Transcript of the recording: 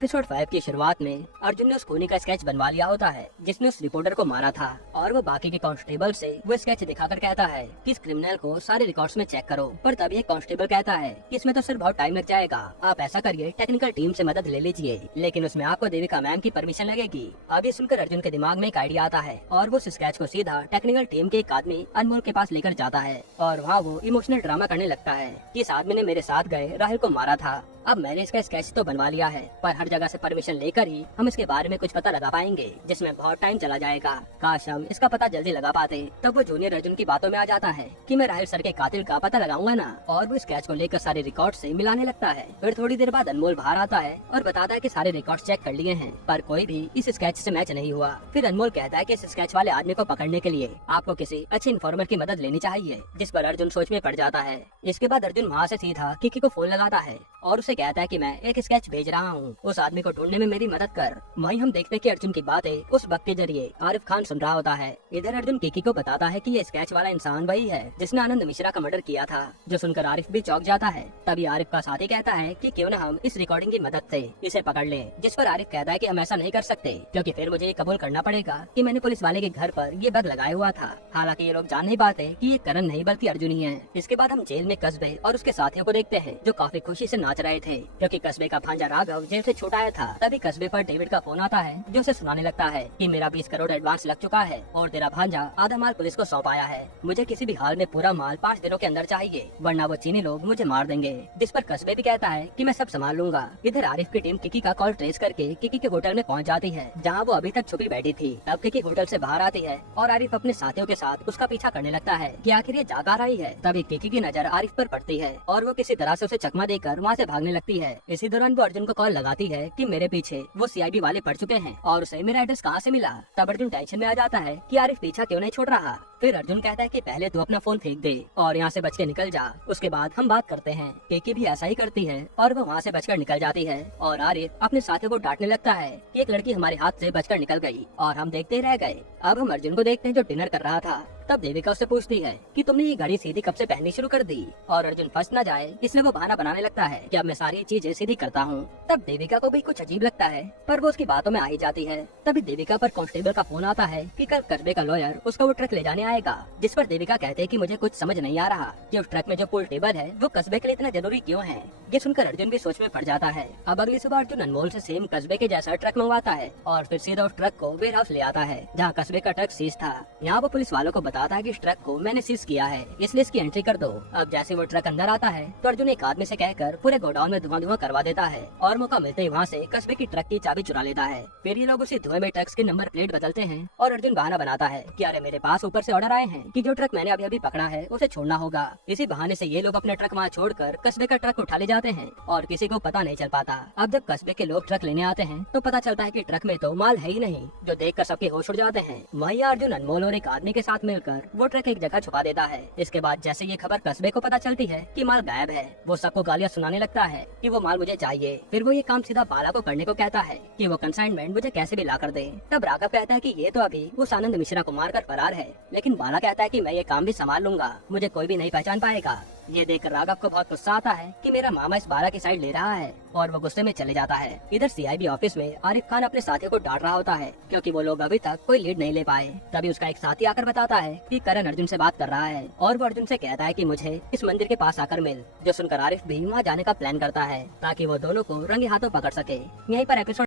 Episode 5 की शुरुआत में अर्जुन ने उस खूनी का स्केच बनवा लिया होता है जिसने उस रिपोर्टर को मारा था और वो बाकी के कांस्टेबल से वो स्केच दिखाकर कहता है कि इस क्रिमिनल को सारे रिकॉर्ड्स में चेक करो। पर तभी एक कांस्टेबल कहता है कि इसमें तो सिर्फ बहुत टाइम लग जाएगा, आप ऐसा करिए टेक्निकल टीम से मदद ले लीजिए, लेकिन उसमें आपको देविका मैम की परमिशन लगेगी। अब ये सुनकर अर्जुन के दिमाग में एक आइडिया आता है और वो उस स्केच को सीधा टेक्निकल टीम के एक आदमी अनमोल के पास लेकर जाता है और वहाँ वो इमोशनल ड्रामा करने लगता है कि इस आदमी ने मेरे साथ गए राहुल को मारा था। अब मैंने इसका स्केच तो बनवा लिया है, पर हर जगह से परमिशन लेकर ही हम इसके बारे में कुछ पता लगा पाएंगे, जिसमें बहुत टाइम चला जाएगा। काश हम इसका पता जल्दी लगा पाते। तब वो जूनियर अर्जुन की बातों में आ जाता है कि मैं राहुल सर के कातिल का पता लगाऊंगा ना, और वो स्केच को लेकर सारे रिकॉर्ड से मिलाने लगता है। फिर थोड़ी देर बाद अनमोल बाहर आता है और बताता है कि सारे रिकॉर्ड चेक कर लिए हैं, पर कोई भी इस स्केच से मैच नहीं हुआ। फिर अनमोल कहता है कि इस स्केच वाले आदमी को पकड़ने के लिए आपको किसी अच्छे इन्फॉर्मर की मदद लेनी चाहिए, जिस पर अर्जुन सोच में पड़ जाता है। इसके बाद अर्जुन वहाँ से सीधा किकी को फोन लगाता है और उसे कहता है कि मैं एक स्केच भेज रहा हूँ, उस आदमी को ढूंढने में मेरी मदद कर। वहीं हम देखते हैं कि अर्जुन की बातें उस बग के जरिए आरिफ खान सुन रहा होता है। इधर अर्जुन किकी को बताता है कि ये स्केच वाला इंसान वही है जिसने आनंद मिश्रा का मर्डर किया था, जो सुनकर आरिफ भी चौंक जाता है। तभी आरिफ का साथी कहता है कि क्यों न हम इस रिकॉर्डिंग की मदद से इसे पकड़ लें, जिस पर आरिफ कहता है कि हम ऐसा नहीं कर सकते, क्योंकि फिर मुझे ये कबूल करना पड़ेगा कि मैंने पुलिस वाले के घर पर ये बग लगाया हुआ था। हालांकि ये लोग जान नहीं पाते कि ये करण नहीं बल्कि अर्जुन ही है। इसके बाद हम जेल में कस्बे और उसके साथियों को देखते हैं जो काफी खुशी से नाच रहे थे, क्योंकि कस्बे का भांजा राघव जेल से छूटा आया था। तभी कस्बे पर डेविड का फोन आता है जो उसे सुनाने लगता है कि मेरा 20 करोड़ एडवांस लग चुका है और तेरा भांजा आधा माल पुलिस को सौंप आया है। मुझे किसी भी हाल में पूरा माल 5 दिनों के अंदर चाहिए, वरना वो चीनी लोग मुझे मार देंगे। जिस पर कस्बे भी कहता है कि मैं सब संभाल लूंगा। इधर आरिफ की टीम किकी का कॉल ट्रेस करके किकी के होटल में पहुंच जाती है, जहां वो अभी तक छुपी बैठी थी। तब किकी होटल से बाहर आती है और आरिफ अपने साथियों के साथ उसका पीछा करने लगता है कि आखिर ये जागा रही है। तभी किकी की नजर आरिफ पर पड़ती है और वो किसी तरह से उसे चकमा देकर वहाँ से भागने लगती है। इसी दौरान वो अर्जुन को कॉल लगाती है कि मेरे पीछे वो सीआईडी वाले पड़ चुके हैं और उसे मेरा एड्रेस कहाँ से मिला। तब अर्जुन टेंशन में आ जाता है कि आरिफ पीछा क्यों नहीं छोड़ रहा। फिर अर्जुन कहता है कि पहले तू अपना फोन फेंक दे और यहाँ से बच के निकल जा, उसके बाद हम बात करते हैं। केकी भी ऐसा ही करती है और वो वहाँ से बचकर निकल जाती है और आरिफ अपने साथियों को डांटने लगता है कि एक लड़की हमारे हाथ से बचकर निकल गई और हम देखते रह गए। अब हम अर्जुन को देखते हैं जो डिनर कर रहा था। तब देविका उससे पूछती है कि तुमने ये घड़ी सीधी कब से पहननी शुरू कर दी, और अर्जुन फंस न जाए इसलिए वो बहाना बनाने लगता है कि अब मैं सारी चीजें सीधी करता हूँ। तब देविका को भी कुछ अजीब लगता है, पर वो उसकी बातों में आ ही जाती है। तभी देविका पर कांस्टेबल का फोन आता है कि कल कस्बे का लॉयर उसका वो ट्रक ले जाने आएगा, जिस पर देविका कहते हैं कि मुझे कुछ समझ नहीं आ रहा कि उस ट्रक में जो पुल टेबल है वो कस्बे के लिए इतना जरूरी क्यों है। ये सुनकर अर्जुन भी सोच में पड़ जाता है। अब अगली सुबह अर्जुन अनमोल से सेम कस्बे के जैसा ट्रक मंगवाता है और फिर सीधा उस ट्रक को वेयर हाउस ले आता है जहाँ कस्बे का ट्रक सीज था। यहाँ वो पुलिस वालों को बताता है कि इस ट्रक को मैंने सीज किया है, इसलिए इसकी एंट्री कर दो। अब जैसे वो ट्रक अंदर आता है तो अर्जुन एक आदमी से कहकर पूरे गोडाउन में धुआं करवा देता है और मौका मिलते ही वहाँ से कस्बे की ट्रक की चाबी चुरा लेता है। फिर ये लोग उसी धुएं में ट्रक्स के नंबर प्लेट बदलते हैं और अर्जुन बहाना बनाता है कि अरे मेरे पास ऊपर से ऑर्डर आए हैं कि जो ट्रक मैंने अभी अभी पकड़ा है उसे छोड़ना होगा। इसी बहाने से ये लोग अपने ट्रक वहाँ छोड़कर कस्बे का ट्रक उठा ले जाते हैं और किसी को पता नहीं चल पाता। अब जब कस्बे के लोग ट्रक लेने आते हैं तो पता चलता है कि ट्रक में तो माल है ही नहीं, जो देखकर सबके होश उड़ जाते हैं। वहीं अर्जुन अनमोल और एक आदमी के साथ मिलकर वो ट्रक एक जगह छुपा देता है। इसके बाद जैसे ये खबर कस्बे को पता चलती है कि माल गायब है, वो सबको गालियाँ सुनाने लगता है कि वो माल मुझे चाहिए। फिर वो ये काम सीधा बाला को करने को कहता है कि वो कंसाइनमेंट मुझे कैसे भी ला कर दे। तब राघव कहता है कि ये तो अभी उस आनंद मिश्रा को मारकर फरार है, लेकिन बाला कहता है कि मैं ये काम भी संभाल लूंगा, मुझे कोई भी नहीं पहचान पाएगा। ये देखकर राघव को बहुत गुस्सा आता है कि मेरा मामा इस बाला की साइड ले रहा है और वो गुस्से में चले जाता है। इधर सीआईबी ऑफिस में आरिफ खान अपने साथियों को डांट रहा होता है क्योंकि वो लोग अभी तक कोई लीड नहीं ले पाए। तभी उसका एक साथी आकर बताता है कि करण अर्जुन से बात कर रहा है और वो अर्जुन से कहता है कि मुझे इस मंदिर के पास आकर मिल। जो सुनकर आरिफ भी वहाँ जाने का प्लान करता है ताकि वो दोनों को रंगे हाथों पकड़ सके। यहीं पर एपिसोड